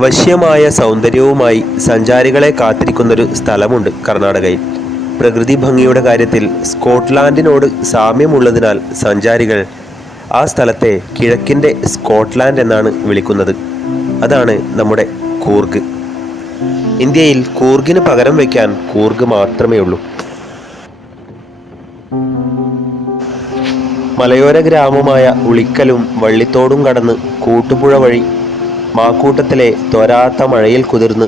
വശ്യമായ സൗന്ദര്യവുമായി സഞ്ചാരികളെ കാത്തിരിക്കുന്നൊരു സ്ഥലമുണ്ട് കർണാടകയിൽ. പ്രകൃതി ഭംഗിയുടെ കാര്യത്തിൽ സ്കോട്ട്ലാൻഡിനോട് സാമ്യമുള്ളതിനാൽ സഞ്ചാരികൾ ആ സ്ഥലത്തെ കിഴക്കിന്റെ സ്കോട്ട്ലാൻഡ് എന്നാണ് വിളിക്കുന്നത്. അതാണ് നമ്മുടെ കൂർഗ്. ഇന്ത്യയിൽ കൂർഗിന് പകരം വയ്ക്കാൻ കൂർഗ് മാത്രമേ ഉള്ളൂ. മലയോര ഗ്രാമമായ ഉളിക്കലും വള്ളിത്തോടും കടന്ന് കൂട്ടുപുഴ വഴി മാക്കൂട്ടത്തിലെ തോരാത്ത മഴയിൽ കുതിർന്ന്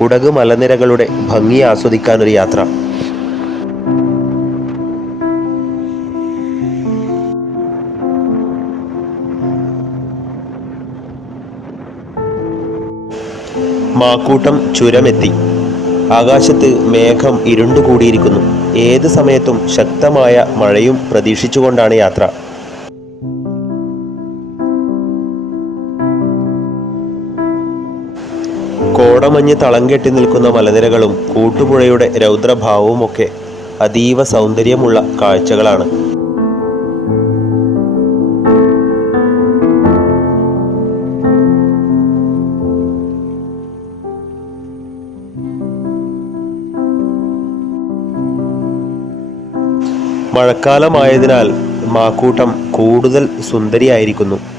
കുടക് മലനിരകളുടെ ഭംഗി ആസ്വദിക്കാനൊരു യാത്ര. മാക്കൂട്ടം ചുരമെത്തി. ആകാശത്ത് മേഘം ഇരുണ്ടുകൂടിയിരിക്കുന്നു. ഏത് സമയത്തും ശക്തമായ മഴയും പ്രതീക്ഷിച്ചുകൊണ്ടാണ് യാത്ര. കോടമഞ്ഞ് തളം കെട്ടി നിൽക്കുന്ന മലനിരകളും കൂട്ടുപുഴയുടെ രൗദ്രഭാവവുമൊക്കെ അതീവ സൗന്ദര്യമുള്ള കാഴ്ചകളാണ്. മഴക്കാലമായതിനാൽ മാക്കൂട്ടം കൂടുതൽ സുന്ദരിയായിരിക്കുന്നു.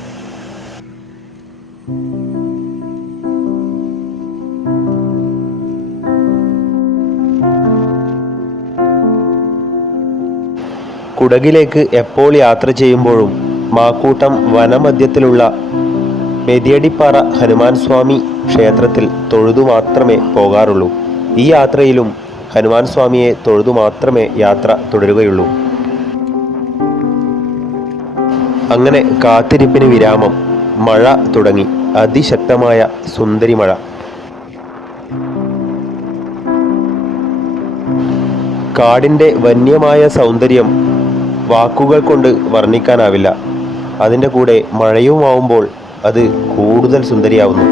കുടകിലേക്ക് എപ്പോൾ യാത്ര ചെയ്യുമ്പോഴും മാക്കൂട്ടം വനമധ്യത്തിലുള്ള മെതിയടിപ്പാറ ഹനുമാൻ സ്വാമി ക്ഷേത്രത്തിൽ തൊഴുതു മാത്രമേ പോകാറുള്ളൂ. ഈ യാത്രയിലും ഹനുമാൻ സ്വാമിയെ തൊഴുതു മാത്രമേ യാത്ര തുടരുകയുള്ളൂ. അങ്ങനെ കാത്തിരിപ്പിന് വിരാമം മഴ തുടങ്ങി. അതിശക്തമായ സുന്ദരി മഴ കാടിന്റെ വന്യമായ സൗന്ദര്യം വാക്കുകൾ കൊണ്ട് വർണിക്കാനാവില്ല. അതിന്റെ കൂടെ മഴയുമാവുമ്പോൾ അത് കൂടുതൽ സുന്ദരിയാവുന്നു.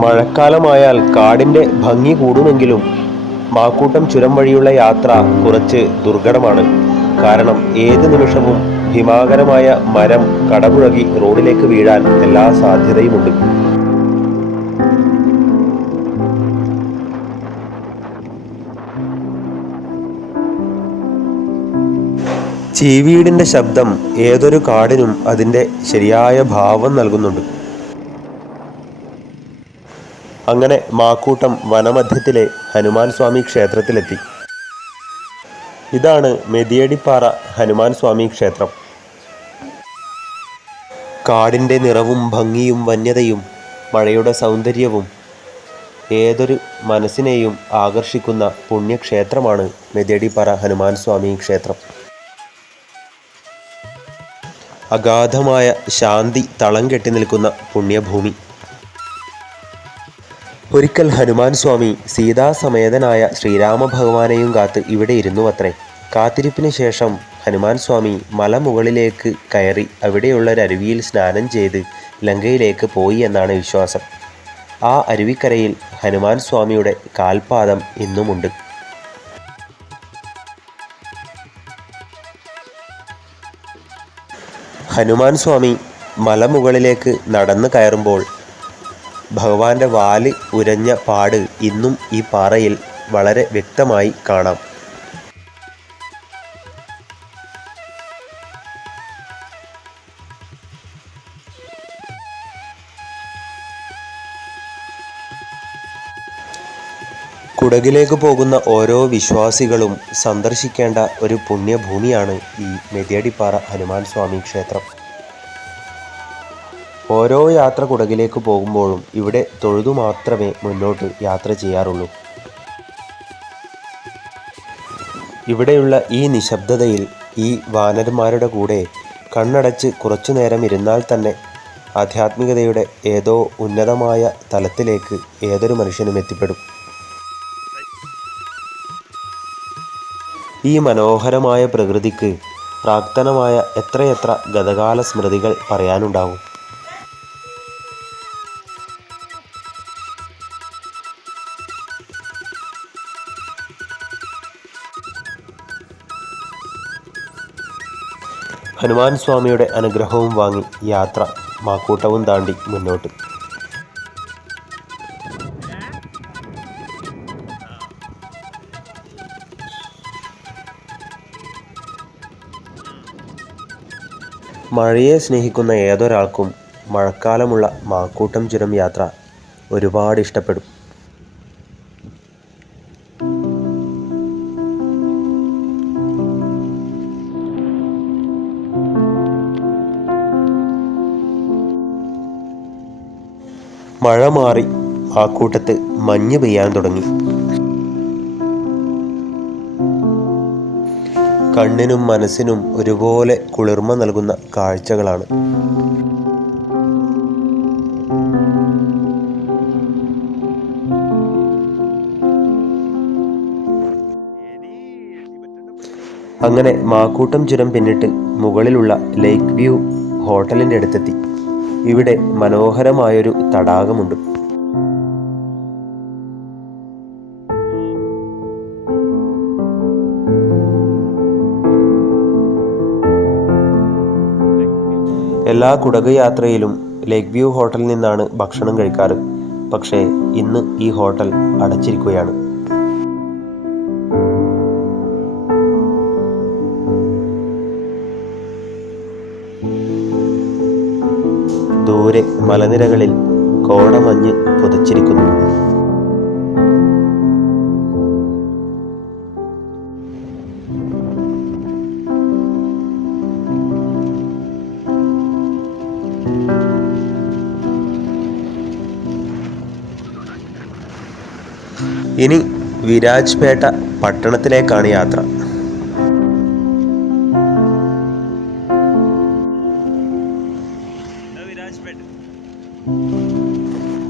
മഴക്കാലമായാൽ കാടിന്റെ ഭംഗി കൂടുമെങ്കിലും മാക്കൂട്ടം ചുരം വഴിയുള്ള യാത്ര കുറച്ച് ദുർഘടമാണ്. കാരണം ഏത് നിമിഷവും ഹിമാകരമായ മരം കടപുഴകി റോഡിലേക്ക് വീഴാൻ എല്ലാ സാധ്യതയുമുണ്ട്. ചീവീടിന്റെ ശബ്ദം ഏതൊരു കാടിനും അതിന്റെ ശരിയായ ഭാവം നൽകുന്നുണ്ട്. അങ്ങനെ മാക്കൂട്ടം വനമധ്യത്തിലെ ഹനുമാൻ സ്വാമി ക്ഷേത്രത്തിലെത്തി. ഇതാണ് മെതിയടിപ്പാറ ഹനുമാൻ സ്വാമി ക്ഷേത്രം. കാടിന്റെ നിറവും ഭംഗിയും വന്യതയും മഴയുടെ സൗന്ദര്യവും ഏതൊരു മനസ്സിനെയും ആകർഷിക്കുന്ന പുണ്യക്ഷേത്രമാണ് മെതേടിപ്പാറ ഹനുമാൻ സ്വാമി ക്ഷേത്രം. അഗാധമായ ശാന്തി തളം കെട്ടി നിൽക്കുന്ന പുണ്യഭൂമി. ഒരിക്കൽ ഹനുമാൻ സ്വാമി സീതാസമേതനായ ശ്രീരാമഭഗവാനെയും കാത്ത് ഇവിടെ ഇരുന്നു അത്രേ കാത്തിരിപ്പിന് ശേഷം ഹനുമാൻ സ്വാമി മലമുകളിലേക്ക് കയറി അവിടെയുള്ള ഒരു അരുവിയിൽ സ്നാനം ചെയ്ത് ലങ്കയിലേക്ക് പോയി എന്നാണ് വിശ്വാസം. ആ അരുവിക്കരയിൽ ഹനുമാൻ സ്വാമിയുടെ കാൽപാദം ഇന്നുമുണ്ട്. ഹനുമാൻ സ്വാമി മലമുകളിലേക്ക് നടന്നു കയറുമ്പോൾ ഭഗവാന്റെ വാൽ ഉരഞ്ഞ പാട് ഇന്നും ഈ പാറയിൽ വളരെ വ്യക്തമായി കാണാം. കുടകിലേക്ക് പോകുന്ന ഓരോ വിശ്വാസികളും സന്ദർശിക്കേണ്ട ഒരു പുണ്യഭൂമിയാണ് ഈ മെതിയടിപ്പാറ ഹനുമാൻ സ്വാമി ക്ഷേത്രം. ഓരോ യാത്ര കുടകിലേക്ക് പോകുമ്പോഴും ഇവിടെ തൊഴുതു മാത്രമേ മുന്നോട്ട് യാത്ര ചെയ്യാറുള്ളൂ. ഇവിടെയുള്ള ഈ നിശബ്ദതയിൽ ഈ വാനരന്മാരുടെ കൂടെ കണ്ണടച്ച് കുറച്ചു നേരം ഇരുന്നാൽ തന്നെ ആധ്യാത്മികതയുടെ ഏതോ ഉന്നതമായ തലത്തിലേക്ക് ഏതൊരു മനുഷ്യനും എത്തിപ്പെടും. ഈ മനോഹരമായ പ്രകൃതിക്ക് പ്രാക്തനമായ എത്രയെത്ര ഗതകാല സ്മൃതികൾ പറയാനുണ്ടാവും? ഹനുമാൻ സ്വാമിയുടെ അനുഗ്രഹവും വാങ്ങി യാത്ര മാക്കൂട്ടവും താണ്ടി മുന്നോട്ട്. മഴയെ സ്നേഹിക്കുന്ന ഏതൊരാൾക്കും മഴക്കാലമുള്ള മാക്കൂട്ടം ചുരം യാത്ര ഒരുപാട് ഇഷ്ടപ്പെടും. മഴ മാറി മാക്കൂട്ടത്ത് മഞ്ഞ് പെയ്യാൻ തുടങ്ങി. കണ്ണിനും മനസ്സിനും ഒരുപോലെ കുളിർമ നൽകുന്ന കാഴ്ചകളാണ്. അങ്ങനെ മാക്കൂട്ടം ചുരം പിന്നിട്ട് മുകളിലുള്ള ലേക്ക് വ്യൂ ഹോട്ടലിന്റെ അടുത്തെത്തി. ഇവിടെ മനോഹരമായൊരു തടാകമുണ്ട്. എല്ലാ കുടക് യാത്രയിലും ലേക്ക് വ്യൂ ഹോട്ടലിൽ നിന്നാണ് ഭക്ഷണം കഴിക്കാറ്. പക്ഷേ ഇന്ന് ഈ ഹോട്ടൽ അടച്ചിരിക്കുകയാണ്. ഇനി വിരാജ്പേട്ട പട്ടണത്തിലേക്കാണ് യാത്ര.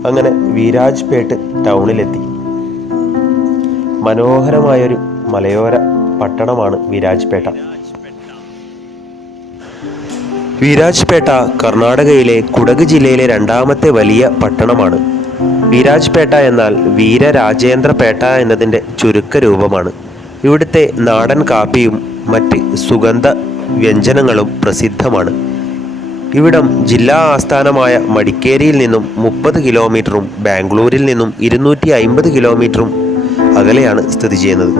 അങ്ങനെ വിരാജ്പേട്ട് ടൗണിലെത്തി. മനോഹരമായൊരു മലയോര പട്ടണമാണ് വിരാജ്പേട്ട. വിരാജ്പേട്ട കർണാടകയിലെ കുടക് ജില്ലയിലെ രണ്ടാമത്തെ വലിയ പട്ടണമാണ് വിരാജ്പേട്ട എന്നാൽ വീരരാജേന്ദ്രപേട്ട എന്നതിന്റെ ചുരുക്ക രൂപമാണ്. ഇവിടുത്തെ നാടൻ കാപ്പിയും മറ്റ് സുഗന്ധ വ്യഞ്ജനങ്ങളും പ്രസിദ്ധമാണ്. ഇവിടം ജില്ലാ ആസ്ഥാനമായ മടിക്കേരിയിൽ നിന്നും മുപ്പത് കിലോമീറ്ററും ബാംഗ്ലൂരിൽ നിന്നും ഇരുന്നൂറ്റി അയിമ്പത് കിലോമീറ്ററും അകലെയാണ് സ്ഥിതി ചെയ്യുന്നത്.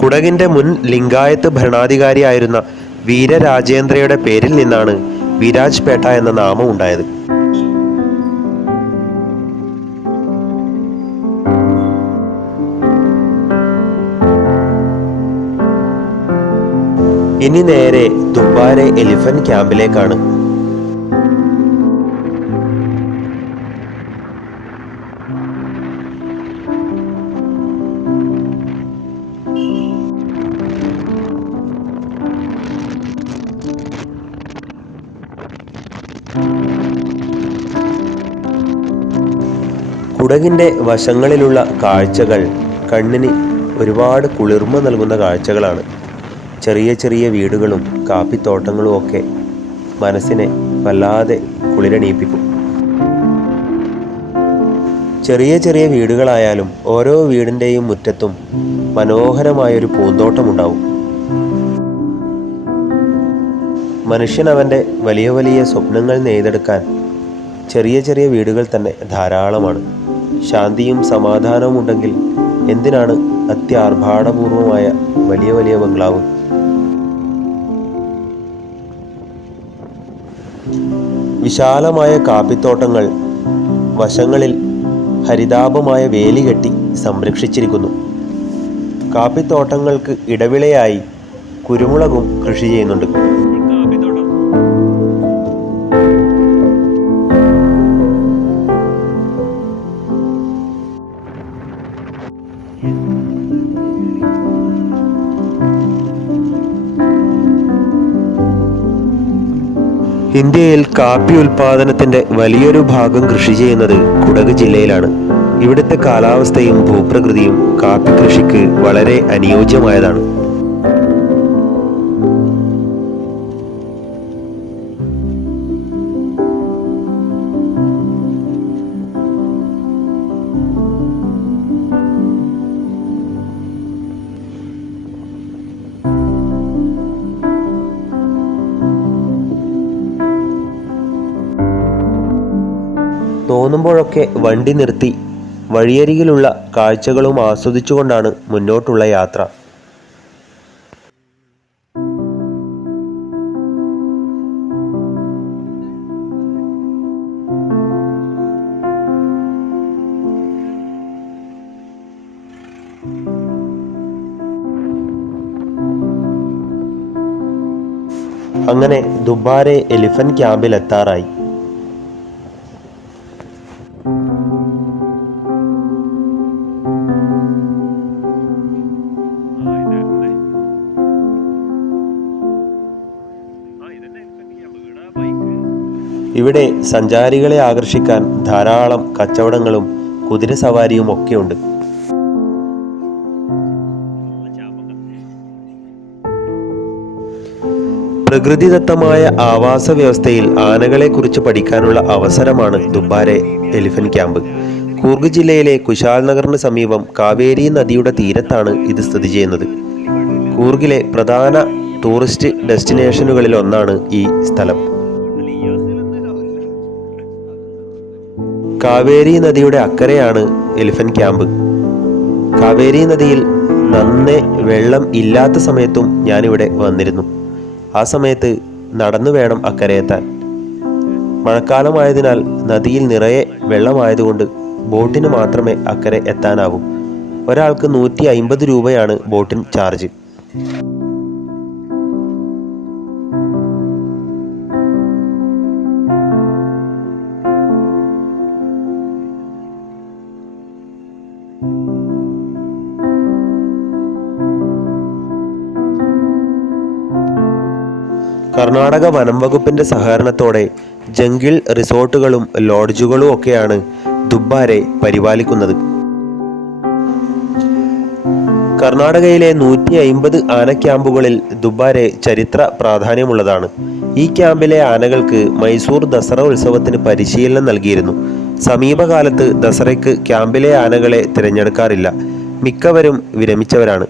കുടകിന്റെ മുൻ ലിംഗായത്ത് ഭരണാധികാരിയായിരുന്ന വീരരാജേന്ദ്രയുടെ പേരിൽ നിന്നാണ് വിരാജ്പേട്ട എന്ന നാമം ഉണ്ടായത്. ഇനി നേരെ ദുബാരെ എലിഫന്റ് ക്യാമ്പിലേക്കാണ് കുടകിന്റെ വശങ്ങളിലുള്ള കാഴ്ചകൾ കണ്ണിന് ഒരുപാട് കുളിർമ നൽകുന്ന കാഴ്ചകളാണ്. ചെറിയ ചെറിയ വീടുകളും കാപ്പിത്തോട്ടങ്ങളും ഒക്കെ മനസ്സിനെ വല്ലാതെ കുളിരണിയിപ്പിക്കും. ചെറിയ ചെറിയ വീടുകളായാലും ഓരോ വീടിന്റെയും മുറ്റത്തും മനോഹരമായൊരു പൂന്തോട്ടമുണ്ടാവും. മനുഷ്യൻ അവന്റെ വലിയ വലിയ സ്വപ്നങ്ങൾ നെയ്തെടുക്കാൻ ചെറിയ ചെറിയ വീടുകൾ തന്നെ ധാരാളമാണ്. ശാന്തിയും സമാധാനവും ഉണ്ടെങ്കിൽ എന്തിനാണ് അത്യാർഭാടപൂർവമായ വലിയ വലിയ ബംഗ്ലാവ്? വിശാലമായ കാപ്പിത്തോട്ടങ്ങൾ വശങ്ങളിൽ ഹരിതാപമായ വേലി കെട്ടി സംരക്ഷിച്ചിരിക്കുന്നു. കാപ്പിത്തോട്ടങ്ങൾക്ക് ഇടവിളയായി കുരുമുളകും കൃഷി ചെയ്യുന്നുണ്ട്. ഇന്ത്യയിൽ കാപ്പി ഉൽപാദനത്തിന്റെ വലിയൊരു ഭാഗം കൃഷി ചെയ്യുന്നത് കുടക് ജില്ലയിലാണ്. ഇവിടുത്തെ കാലാവസ്ഥയും ഭൂപ്രകൃതിയും കാപ്പി കൃഷിക്ക് വളരെ അനുയോജ്യമായതാണ്. തോന്നുമ്പോഴൊക്കെ വണ്ടി നിർത്തി വഴിയരികിലുള്ള കാഴ്ചകളും ആസ്വദിച്ചുകൊണ്ടാണ് മുന്നോട്ടുള്ള യാത്ര. അങ്ങനെ ദുബാരെ എലിഫന്റ് ക്യാമ്പിൽ എത്താറായി ഇവിടെ സഞ്ചാരികളെ ആകർഷിക്കാൻ ധാരാളം കച്ചവടങ്ങളും കുതിര സവാരിയും ഒക്കെയുണ്ട്. പ്രകൃതിദത്തമായ ആവാസ വ്യവസ്ഥയിൽ ആനകളെക്കുറിച്ച് പഠിക്കാനുള്ള അവസരമാണ് ദുബാരെ എലിഫന്റ് ക്യാമ്പ്. കൂർഗ് ജില്ലയിലെ കുശാൽ നഗറിന് സമീപം കാവേരി നദിയുടെ തീരത്താണ് ഇത് സ്ഥിതി ചെയ്യുന്നത്. കൂർഗിലെ പ്രധാന ടൂറിസ്റ്റ് ഡെസ്റ്റിനേഷനുകളിൽ ഒന്നാണ് ഈ സ്ഥലം. കാവേരി നദിയുടെ അക്കരെയാണ് എലിഫന്റ് ക്യാമ്പ്. കാവേരി നദിയിൽ നന്നേ വെള്ളം ഇല്ലാത്ത സമയത്തും ഞാനിവിടെ വന്നിരുന്നു. ആ സമയത്ത് നടന്നു വേണം അക്കരെ എത്താൻ മഴക്കാലമായതിനാൽ നദിയിൽ നിറയെ വെള്ളമായതുകൊണ്ട് ബോട്ടിന് മാത്രമേ അക്കരെ എത്താനാവൂ. ഒരാൾക്ക് നൂറ്റി അയിമ്പത് രൂപയാണ് ബോട്ടിൻ ചാർജ്. കർണാടക വനം വകുപ്പിന്റെ സഹകരണത്തോടെ ജംഗിൾ റിസോർട്ടുകളും ലോഡ്ജുകളും ഒക്കെയാണ് ദുബാരെ പരിപാലിക്കുന്നത്. കർണാടകയിലെ നൂറ്റി അയിമ്പത് ആന ക്യാമ്പുകളിൽ ദുബാരെ ചരിത്ര പ്രാധാന്യമുള്ളതാണ്. ഈ ക്യാമ്പിലെ ആനകൾക്ക് മൈസൂർ ദസറ ഉത്സവത്തിന് പരിശീലനം നൽകിയിരുന്നു. സമീപകാലത്ത് ദസറയ്ക്ക് ക്യാമ്പിലെ ആനകളെ തിരഞ്ഞെടുക്കാറില്ല. മിക്കവരും വിരമിച്ചവരാണ്.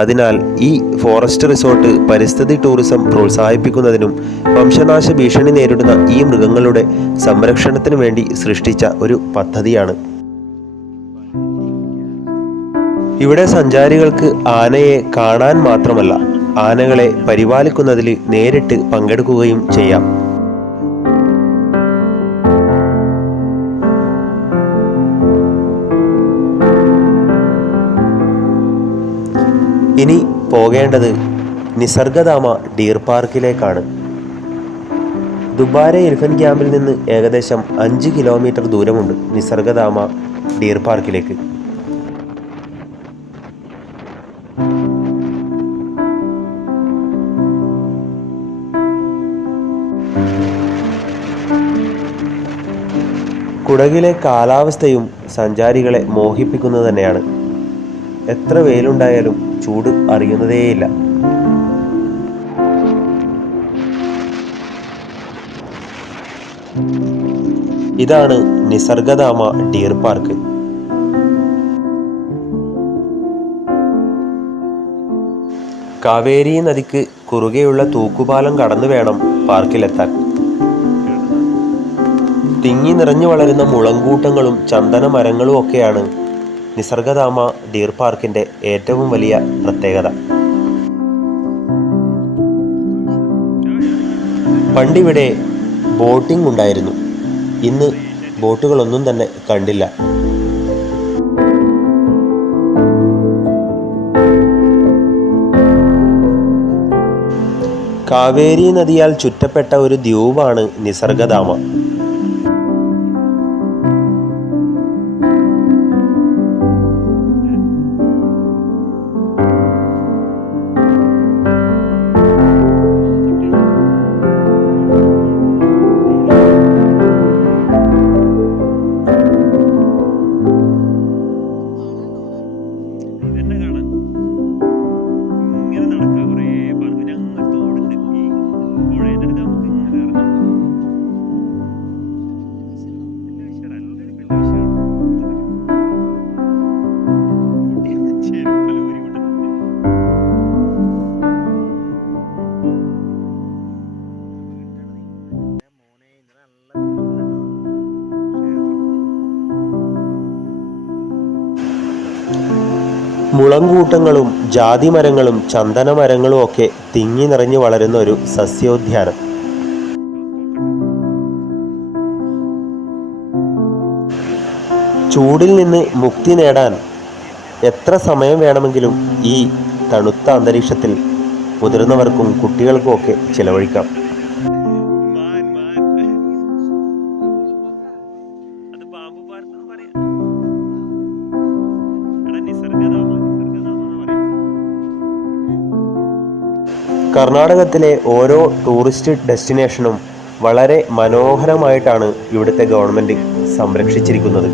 അതിനാൽ ഈ ഫോറസ്റ്റ് റിസോർട്ട് പരിസ്ഥിതി ടൂറിസം പ്രോത്സാഹിപ്പിക്കുന്നതിനും വംശനാശ ഭീഷണി നേരിടുന്ന ഈ മൃഗങ്ങളുടെ സംരക്ഷണത്തിനു വേണ്ടി സൃഷ്ടിച്ച ഒരു പദ്ധതിയാണ്. ഇവിടെ സഞ്ചാരികൾക്ക് ആനയെ കാണാൻ മാത്രമല്ല ആനകളെ പരിപാലിക്കുന്നതിൽ നേരിട്ട് പങ്കെടുക്കുകയും ചെയ്യാം. ഇനി പോകേണ്ടത് നിസർഗധാമ ഡീർ പാർക്കിലേക്കാണ്. ദുബാര ഇൽഫൻ ക്യാമ്പിൽ നിന്ന് ഏകദേശം അഞ്ച് കിലോമീറ്റർ ദൂരമുണ്ട് നിസർഗധാമ ഡീർ പാർക്കിലേക്ക്. കുടകിലെ കാലാവസ്ഥയും സഞ്ചാരികളെ മോഹിപ്പിക്കുന്നത് തന്നെയാണ്. എത്ര വെയിലുണ്ടായാലും ചൂട് അറിയുന്നതേയില്ല. ഇതാണ് നിസർഗധാമ ഡിയർ പാർക്ക്. കാവേരി നദിക്ക് കുറുകെയുള്ള തൂക്കുപാലം കടന്നു വേണം പാർക്കിലെത്താൻ. തിങ്ങി നിറഞ്ഞു വളരുന്ന മുളങ്കൂട്ടങ്ങളും ചന്ദന മരങ്ങളും ഒക്കെയാണ് നിസർഗധാമ ഡീർ പാർക്കിന്റെ ഏറ്റവും വലിയ പ്രത്യേകത. പണ്ടിവിടെ ബോട്ടിംഗ് ഉണ്ടായിരുന്നു. ഇന്ന് ബോട്ടുകളൊന്നും തന്നെ കണ്ടില്ല. കാവേരി നദിയാൽ ചുറ്റപ്പെട്ട ഒരു ദ്വീപാണ് നിസർഗധാമ. മുളങ്കൂട്ടങ്ങളും ജാതിമരങ്ങളും ചന്ദനമരങ്ങളും ഒക്കെ തിങ്ങി നിറഞ്ഞു വളരുന്ന ഒരു സസ്യോദ്യാനം. ചൂടിൽ നിന്ന് മുക്തി നേടാൻ എത്ര സമയം വേണമെങ്കിലും ഈ തണുത്ത അന്തരീക്ഷത്തിൽ മുതിർന്നവർക്കും കുട്ടികൾക്കും ഒക്കെ ചിലവഴിക്കാം. കർണാടകത്തിലെ ഓരോ ടൂറിസ്റ്റ് ഡെസ്റ്റിനേഷനും വളരെ മനോഹരമായിട്ടാണ് ഇവിടുത്തെ ഗവൺമെന്റ് സംരക്ഷിച്ചിരിക്കുന്നത്.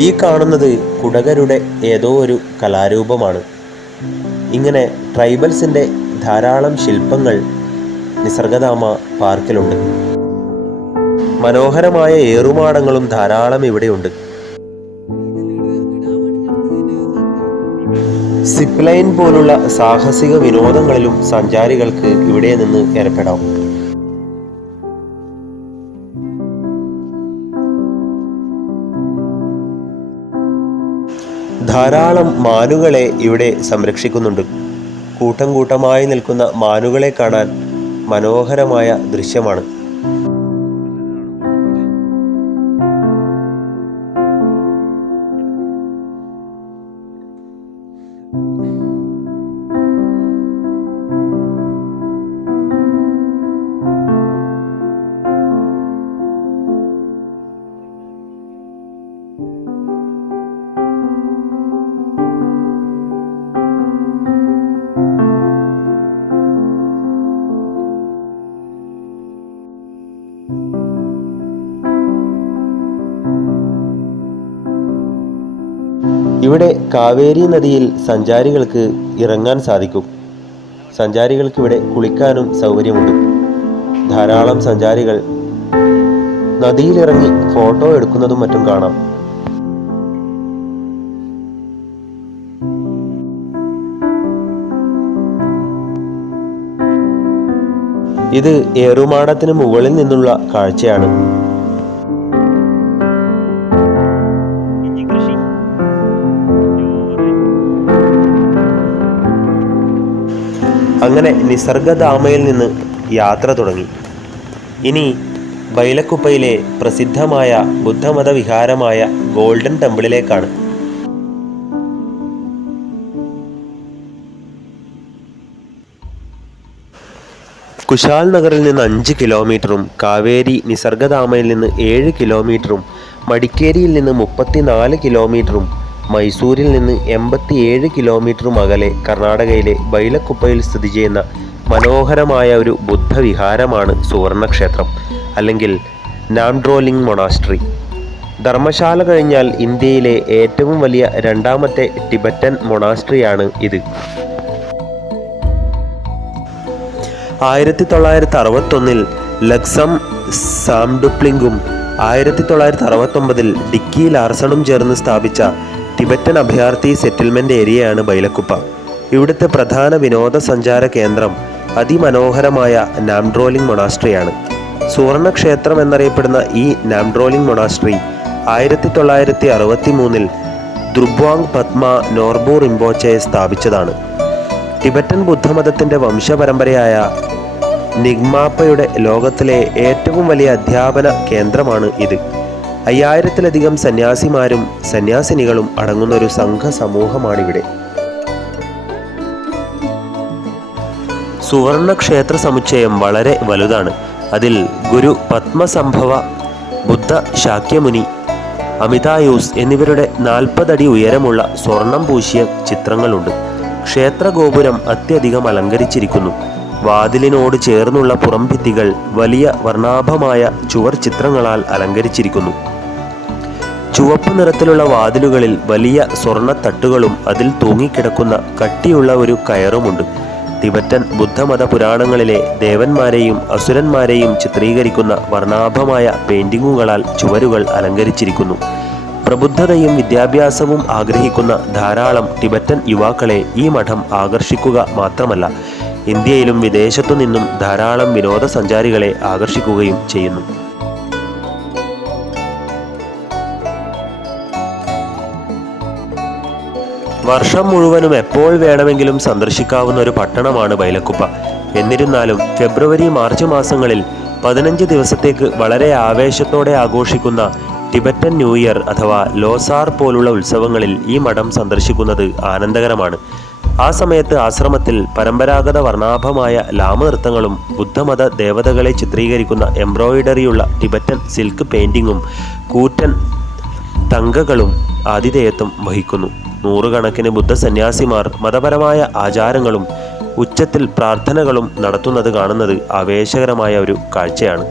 ഈ കാണുന്നത് കുടകരുടെ ഏതോ ഒരു കലാരൂപമാണ്. ഇങ്ങനെ ട്രൈബൽസിന്റെ ധാരാളം ശില്പങ്ങൾ നിസർഗധാമ പാർക്കിലുണ്ട്. മനോഹരമായ ഏറുമാടങ്ങളും ധാരാളം ഇവിടെയുണ്ട്. സിപ്പ് ലൈൻ പോലുള്ള സാഹസിക വിനോദങ്ങളിലും സഞ്ചാരികൾക്ക് ഇവിടെ നിന്ന് ഏർപ്പെടാം. ധാരാളം മാനുകളെ ഇവിടെ സംരക്ഷിക്കുന്നുണ്ട്. കൂട്ടം കൂട്ടമായി നിൽക്കുന്ന മാനുകളെ കാണാൻ മനോഹരമായ ദൃശ്യമാണ്. ഇവിടെ കാവേരി നദിയിൽ സഞ്ചാരികൾക്ക് ഇറങ്ങാൻ സാധിക്കും. സഞ്ചാരികൾക്ക് ഇവിടെ കുളിക്കാനും സൗകര്യമുണ്ട്. ധാരാളം സഞ്ചാരികൾ നദിയിലിറങ്ങി ഫോട്ടോ എടുക്കുന്നതും മറ്റും കാണാം. ഇത് ഏറുമാടത്തിന് മുകളിൽ നിന്നുള്ള കാഴ്ചയാണ്. അങ്ങനെ നിസർഗധാമയിൽ നിന്ന് യാത്ര തുടങ്ങി. ഇനി ബൈലക്കുപ്പയിലെ പ്രസിദ്ധമായ ബുദ്ധമത വിഹാരമായ ഗോൾഡൻ ടെമ്പിളിലേക്കാണ്. കുശാൽ നഗറിൽ നിന്ന് അഞ്ച് കിലോമീറ്ററും കാവേരി നിസർഗധാമയിൽ നിന്ന് ഏഴ് കിലോമീറ്ററും മടിക്കേരിയിൽ നിന്ന് മുപ്പത്തിനാല് കിലോമീറ്ററും മൈസൂരിൽ നിന്ന് എൺപത്തിയേഴ് കിലോമീറ്ററും അകലെ കർണാടകയിലെ ബൈലക്കുപ്പയിൽ സ്ഥിതി ചെയ്യുന്ന മനോഹരമായ ഒരു ബുദ്ധവിഹാരമാണ് സുവർണക്ഷേത്രം അല്ലെങ്കിൽ നാംഡ്രോലിംഗ് മൊണാസ്ട്രി. ധർമ്മശാല കഴിഞ്ഞാൽ ഇന്ത്യയിലെ ഏറ്റവും വലിയ രണ്ടാമത്തെ ടിബറ്റൻ മൊണാസ്ട്രിയാണ് ഇത്. ആയിരത്തി തൊള്ളായിരത്തി അറുപത്തൊന്നിൽ ലക്സം സാംഡുപ്ലിംഗും ആയിരത്തി തൊള്ളായിരത്തി അറുപത്തൊമ്പതിൽ ഡിക്കി ലാർസണും ചേർന്ന് സ്ഥാപിച്ച ടിബറ്റൻ അഭയാർത്ഥി സെറ്റിൽമെന്റ് ഏരിയയാണ് ബൈലക്കുപ്പ. ഇവിടുത്തെ പ്രധാന വിനോദസഞ്ചാര കേന്ദ്രം അതിമനോഹരമായ നാംഡ്രോലിംഗ് മൊണാസ്ട്രിയാണ്. സുവർണക്ഷേത്രം എന്നറിയപ്പെടുന്ന ഈ നാംഡ്രോലിംഗ് മൊണാസ്ട്രി ആയിരത്തി തൊള്ളായിരത്തി അറുപത്തി മൂന്നിൽ ദ്രുബ്വാങ് പത്മ നോർബു റിംബോച്ചയെ സ്ഥാപിച്ചതാണ്. ടിബറ്റൻ ബുദ്ധമതത്തിന്റെ വംശപരമ്പരയായ നിഗ്മാപ്പയുടെ ലോകത്തിലെ ഏറ്റവും വലിയ അധ്യാപന കേന്ദ്രമാണ് ഇത്. അയ്യായിരത്തിലധികം സന്യാസിമാരും സന്യാസിനികളും അടങ്ങുന്ന ഒരു സംഘ സമൂഹമാണിവിടെ സുവർണ ക്ഷേത്ര സമുച്ചയം വളരെ വലുതാണ്. അതിൽ ഗുരു പത്മസംഭവ ബുദ്ധ ശാക്യമുനി അമിതായൂസ് എന്നിവരുടെ നാൽപ്പതടി ഉയരമുള്ള സ്വർണം പൂശിയ ചിത്രങ്ങളുണ്ട്. ക്ഷേത്ര ഗോപുരം അത്യധികം അലങ്കരിച്ചിരിക്കുന്നു. വാതിലിനോട് ചേർന്നുള്ള പുറംഭിത്തികൾ വലിയ വർണാഭമായ ചുവർ ചിത്രങ്ങളാൽ അലങ്കരിച്ചിരിക്കുന്നു. ചുവപ്പ് നിറത്തിലുള്ള വാതിലുകളിൽ വലിയ സ്വർണത്തട്ടുകളും അതിൽ തൂങ്ങിക്കിടക്കുന്ന കട്ടിയുള്ള ഒരു കയറുമുണ്ട്. ടിബറ്റൻ ബുദ്ധമത പുരാണങ്ങളിലെ ദേവന്മാരെയും അസുരന്മാരെയും ചിത്രീകരിക്കുന്ന വർണാഭമായ പെയിന്റിങ്ങുകളാൽ ചുവരുകൾ അലങ്കരിച്ചിരിക്കുന്നു. പ്രബുദ്ധതയും വിദ്യാഭ്യാസവും ആഗ്രഹിക്കുന്ന ധാരാളം ടിബറ്റൻ യുവാക്കളെ ഈ മഠം ആകർഷിക്കുക മാത്രമല്ല ഇന്ത്യയിലും വിദേശത്തു നിന്നും ധാരാളം വിനോദസഞ്ചാരികളെ ആകർഷിക്കുകയും ചെയ്യുന്നു. വർഷം മുഴുവനും എപ്പോൾ വേണമെങ്കിലും സന്ദർശിക്കാവുന്ന ഒരു പട്ടണമാണ് ബൈലക്കുപ്പ. എന്നിരുന്നാലും ഫെബ്രുവരി മാർച്ച് മാസങ്ങളിൽ പതിനഞ്ച് ദിവസത്തേക്ക് വളരെ ആവേശത്തോടെ ആഘോഷിക്കുന്ന ടിബറ്റൻ ന്യൂ ഇയർ അഥവാ ലോസാർ പോലുള്ള ഉത്സവങ്ങളിൽ ഈ മഠം സന്ദർശിക്കുന്നത് ആനന്ദകരമാണ്. ആ സമയത്ത് ആശ്രമത്തിൽ പരമ്പരാഗത വർണാഭമായ ലാമനൃത്തങ്ങളും ബുദ്ധമത ദേവതകളെ ചിത്രീകരിക്കുന്ന എംബ്രോയിഡറിയുള്ള ടിബറ്റൻ സിൽക്ക് പെയിന്റിങ്ങും കൂറ്റൻ തങ്കകളും ആതിഥേയത്വം വഹിക്കുന്നു. നൂറുകണക്കിന് ബുദ്ധസന്യാസിമാർ മതപരമായ ആചാരങ്ങളും ഉച്ചത്തിൽ പ്രാർത്ഥനകളും നടത്തുന്നത് കാണുന്നത് ആവേശകരമായ ഒരു കാഴ്ചയാണ്.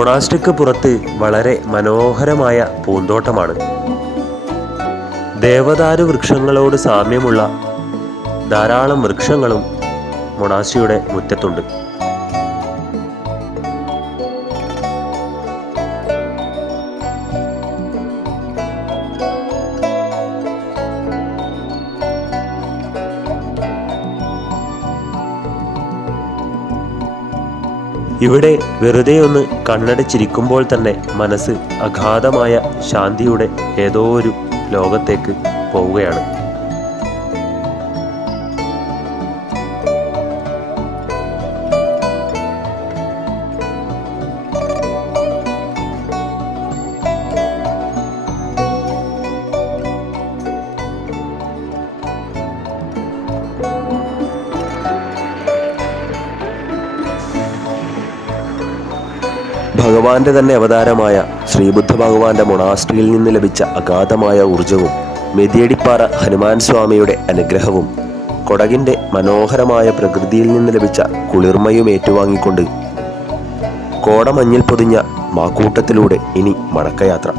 മൊണാസ്റ്റിക്ക് പുറത്ത് വളരെ മനോഹരമായ പൂന്തോട്ടമാണ്. ദേവദാരു വൃക്ഷങ്ങളോട് സാമ്യമുള്ള ധാരാളം വൃക്ഷങ്ങളും മൊണാസ്റ്റിയുടെ മുറ്റത്തുണ്ട്. ഇവിടെ വെറുതെ ഒന്ന് കണ്ണടച്ചിരിക്കുമ്പോൾ തന്നെ മനസ്സ് അഗാധമായ ശാന്തിയുടെ ഏതോ ഒരു ലോകത്തേക്ക് പോവുകയാണ്. ഭഗവാന്റെ തന്നെ അവതാരമായ ശ്രീബുദ്ധ ഭഗവാന്റെ മൊണാസ്ട്രിയിൽ നിന്ന് ലഭിച്ച അഗാധമായ ഊർജവും മെതിയടിപ്പാറ ഹനുമാൻ സ്വാമിയുടെ അനുഗ്രഹവും കൊടകിന്റെ മനോഹരമായ പ്രകൃതിയിൽ നിന്ന് ലഭിച്ച കുളിർമയും ഏറ്റുവാങ്ങിക്കൊണ്ട് കോടമഞ്ഞിൽ പൊതിഞ്ഞ മാക്കൂട്ടത്തിലൂടെ ഇനി മടക്കയാത്ര.